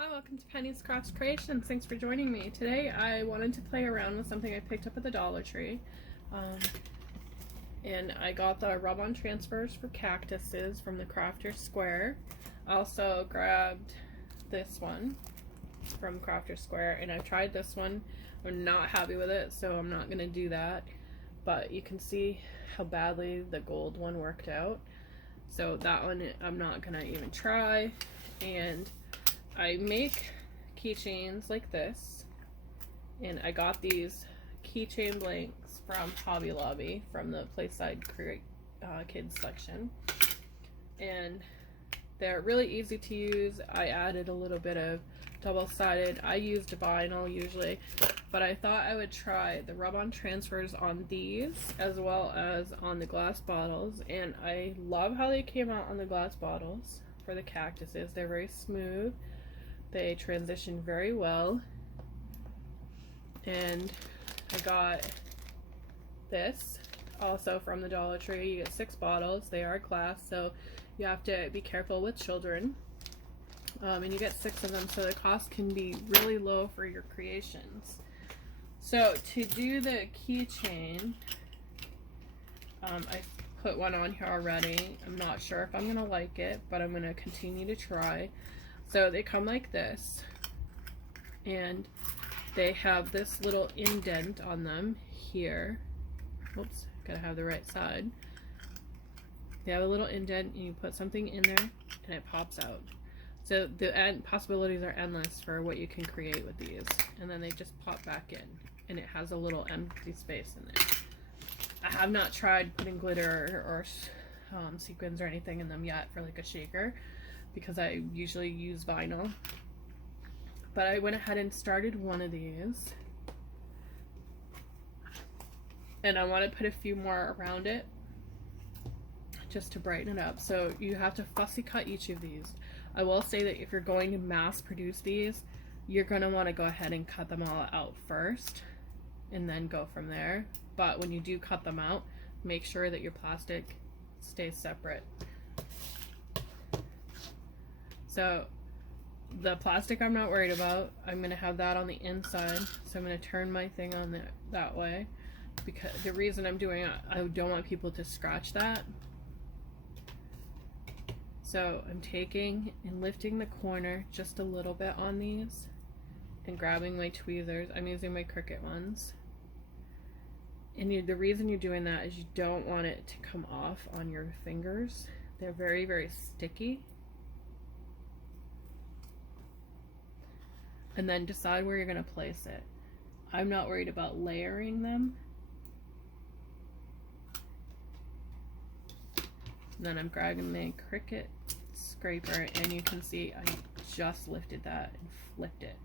Hi, welcome to Penny's Crafts Creations. Thanks for joining me. Today I wanted to play around with something I picked up at the Dollar Tree. And I got the rub-on transfers for cactuses from the Crafter's Square. I also grabbed this one from Crafter's Square, and I've tried this one. I'm not happy with it, so I'm not going to do that. But you can see how badly the gold one worked out. So that one I'm not going to even try. And I make keychains like this, and I got these keychain blanks from Hobby Lobby from the Playside Kids section, and they're really easy to use. I added a little bit of double-sided. I used vinyl usually, but I thought I would try the rub-on transfers on these as well as on the glass bottles, and I love how they came out on the glass bottles for the cactuses. They're very smooth. They transition very well. And I got this also from the Dollar Tree. You get 6 bottles. They are glass, so you have to be careful with children. And you get 6 of them, so the cost can be really low for your creations. So to do the keychain, I put one on here already. I'm not sure if I'm gonna like it, but I'm gonna continue to try. So they come like this, and they have this little indent on them here. Oops, gotta have the right side. They have a little indent, and you put something in there, and it pops out. So the possibilities are endless for what you can create with these. And then they just pop back in, and it has a little empty space in there. I have not tried putting glitter or sequins or anything in them yet for like a shaker, because I usually use vinyl. But I went ahead and started one of these, and I want to put a few more around it just to brighten it up. So you have to fussy cut each of these. I will say that if you're going to mass produce these, you're going to want to go ahead and cut them all out first and then go from there. But when you do cut them out, make sure that your plastic stays separate. So the plastic I'm not worried about. I'm going to have that on the inside, so I'm going to turn my thing on that way, because the reason I'm doing it, I don't want people to scratch that. So I'm taking and lifting the corner just a little bit on these and grabbing my tweezers. I'm using my Cricut ones. And the reason you're doing that is you don't want it to come off on your fingers. They're very, very sticky. And then decide where you're going to place it. I'm not worried about layering them. And then I'm grabbing the Cricut scraper, and you can see I just lifted that and flipped it.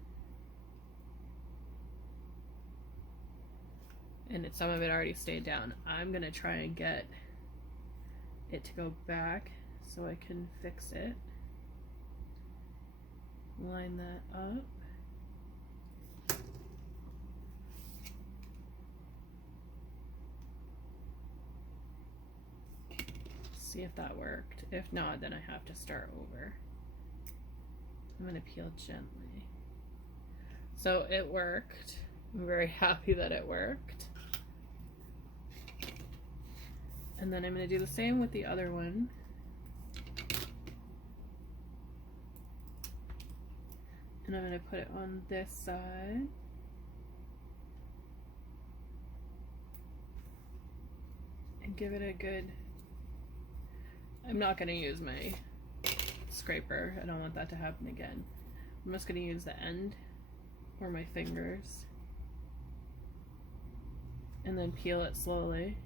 And some of it already stayed down. I'm going to try and get it to go back so I can fix it. Line that up. See if that worked. If not, then I have to start over. I'm going to peel gently. So it worked. I'm very happy that it worked. And then I'm going to do the same with the other one. And I'm going to put it on this side. And give it a good... I'm not going to use my scraper. I don't want that to happen again. I'm just going to use the end or my fingers and then peel it slowly.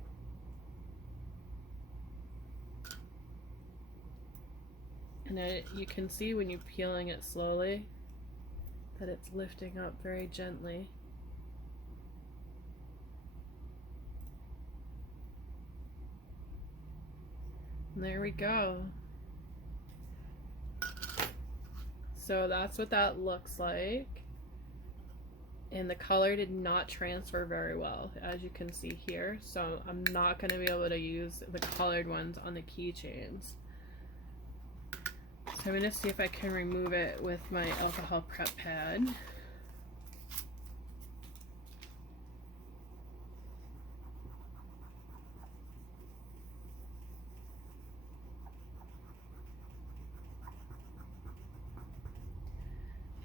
And you can see when you're peeling it slowly that it's lifting up very gently. There we go. So that's what that looks like. And the color did not transfer very well, as you can see here. So I'm not going to be able to use the colored ones on the keychains. So I'm going to see if I can remove it with my alcohol prep pad.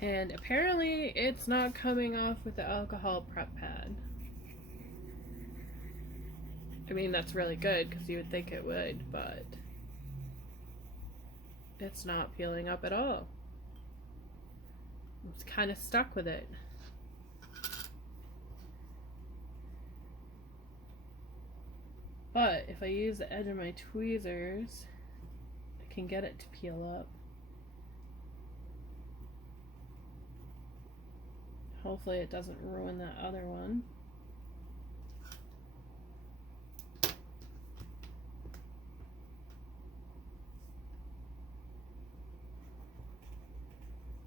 And apparently it's not coming off with the alcohol prep pad. I mean, that's really good because you would think it would, but it's not peeling up at all. It's kind of stuck with it. But if I use the edge of my tweezers, I can get it to peel up. Hopefully it doesn't ruin that other one.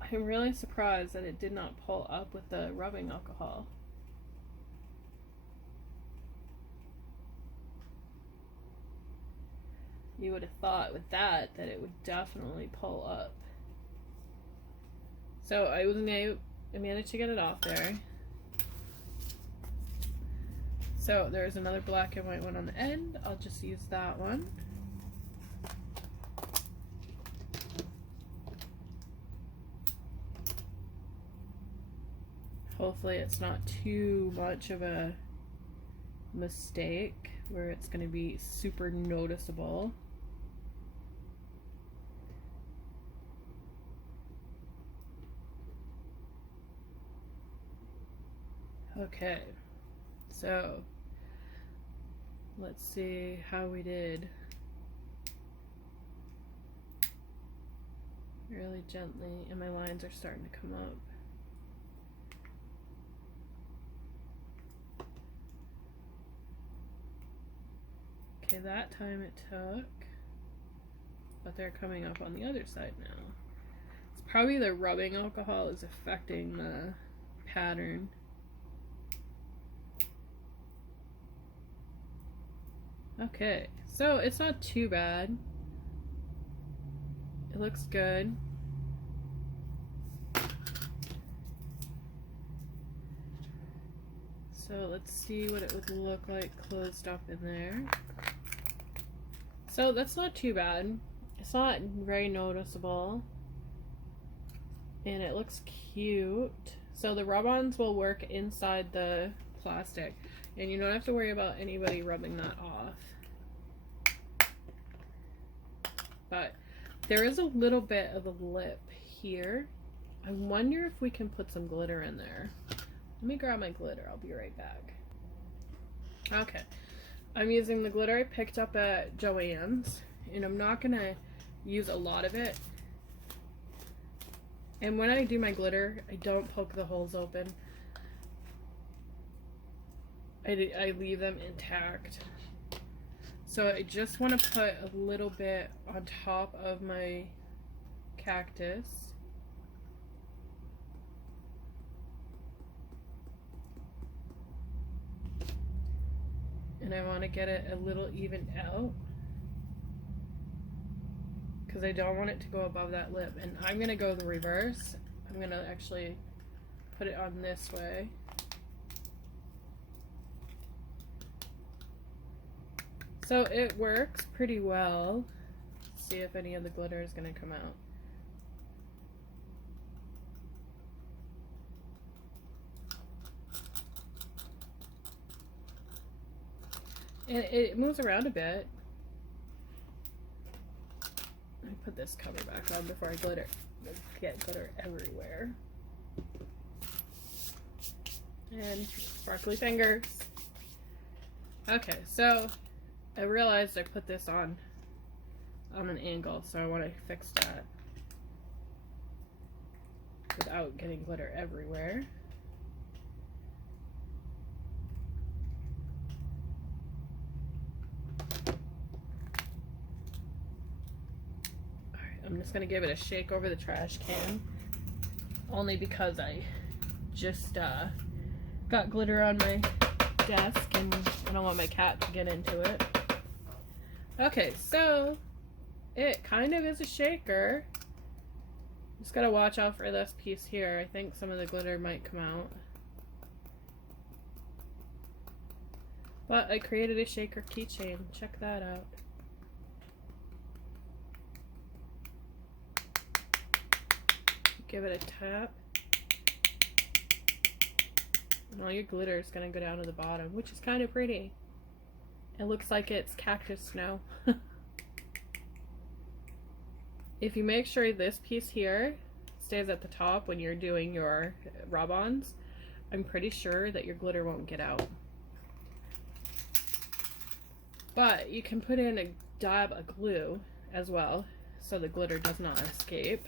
I'm really surprised that it did not pull up with the rubbing alcohol. You would have thought with that it would definitely pull up. So I managed to get it off there. So there's another black and white one on the end. I'll just use that one. Hopefully it's not too much of a mistake where it's going to be super noticeable. Okay, so let's see how we did. Really gently, and my lines are starting to come up. Okay, that time it took, but they're coming up on the other side now. It's probably the rubbing alcohol is affecting the pattern. Okay, so it's not too bad. It looks good. So let's see what it would look like closed up in there. So that's not too bad. It's not very noticeable. And it looks cute. So the rub-ons will work inside the plastic. And you don't have to worry about anybody rubbing that off. But there is a little bit of a lip here. I wonder if we can put some glitter in there. Let me grab my glitter. I'll be right back. Okay. I'm using the glitter I picked up at Joann's. And I'm not going to use a lot of it. And when I do my glitter, I don't poke the holes open. I leave them intact. So I just want to put a little bit on top of my cactus. And I want to get it a little evened out, because I don't want it to go above that lip. And I'm going to go the reverse. I'm going to actually put it on this way. So it works pretty well. Let's see if any of the glitter is going to come out. And it moves around a bit. Let me put this cover back on before I get glitter everywhere. And sparkly fingers. Okay, so I realized I put this on an angle, so I want to fix that without getting glitter everywhere. Alright, I'm just going to give it a shake over the trash can, only because I just got glitter on my desk and I don't want my cat to get into it. Okay, so it kind of is a shaker. Just gotta watch out for this piece here. I think some of the glitter might come out. But I created a shaker keychain. Check that out. Give it a tap. And all your glitter is going to go down to the bottom, which is kind of pretty. It looks like it's cactus snow. If you make sure this piece here stays at the top when you're doing your rub-ons, I'm pretty sure that your glitter won't get out. But you can put in a dab of glue as well, so the glitter does not escape.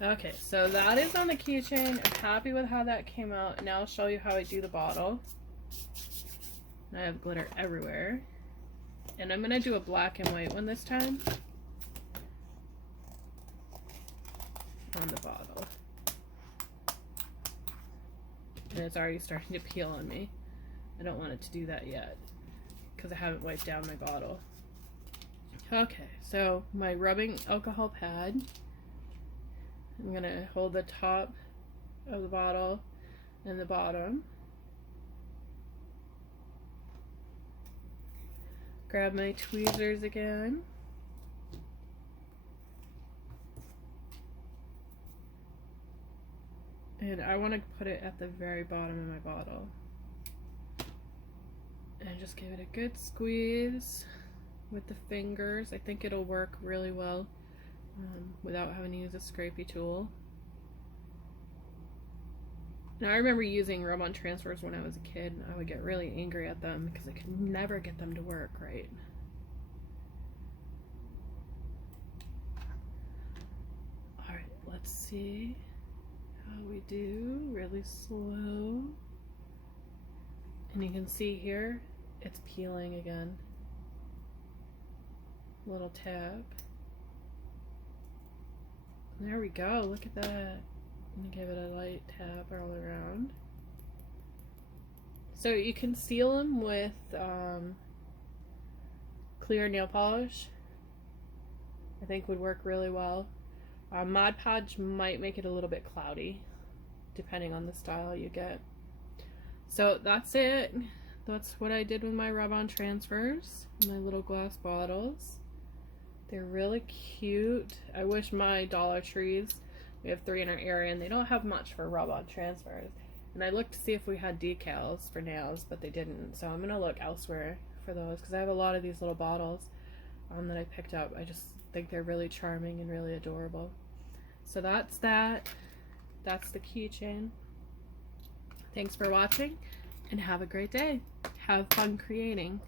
Okay, so that is on the keychain. I'm happy with how that came out. Now I'll show you how I do the bottle. I have glitter everywhere. And I'm gonna do a black and white one this time. On the bottle. And it's already starting to peel on me. I don't want it to do that yet, because I haven't wiped down my bottle. Okay, so my rubbing alcohol pad. I'm gonna hold the top of the bottle and the bottom. Grab my tweezers again. And I want to put it at the very bottom of my bottle. And just give it a good squeeze with the fingers. I think it'll work really well. Without having to use a scrapey tool. Now I remember using rub-on transfers when I was a kid, and I would get really angry at them because I could never get them to work right. Alright, let's see how we do. Really slow. And you can see here, it's peeling again. Little tap. There we go, look at that. I'm gonna give it a light tap all around. So you can seal them with clear nail polish. I think would work really well. Mod Podge might make it a little bit cloudy, depending on the style you get. So that's it. That's what I did with my rub-on transfers, my little glass bottles. They're really cute. I wish my Dollar Trees, we have 3 in our area, and they don't have much for rub-on transfers. And I looked to see if we had decals for nails, but they didn't. So I'm going to look elsewhere for those, because I have a lot of these little bottles that I picked up. I just think they're really charming and really adorable. So that's that. That's the keychain. Thanks for watching, and have a great day. Have fun creating.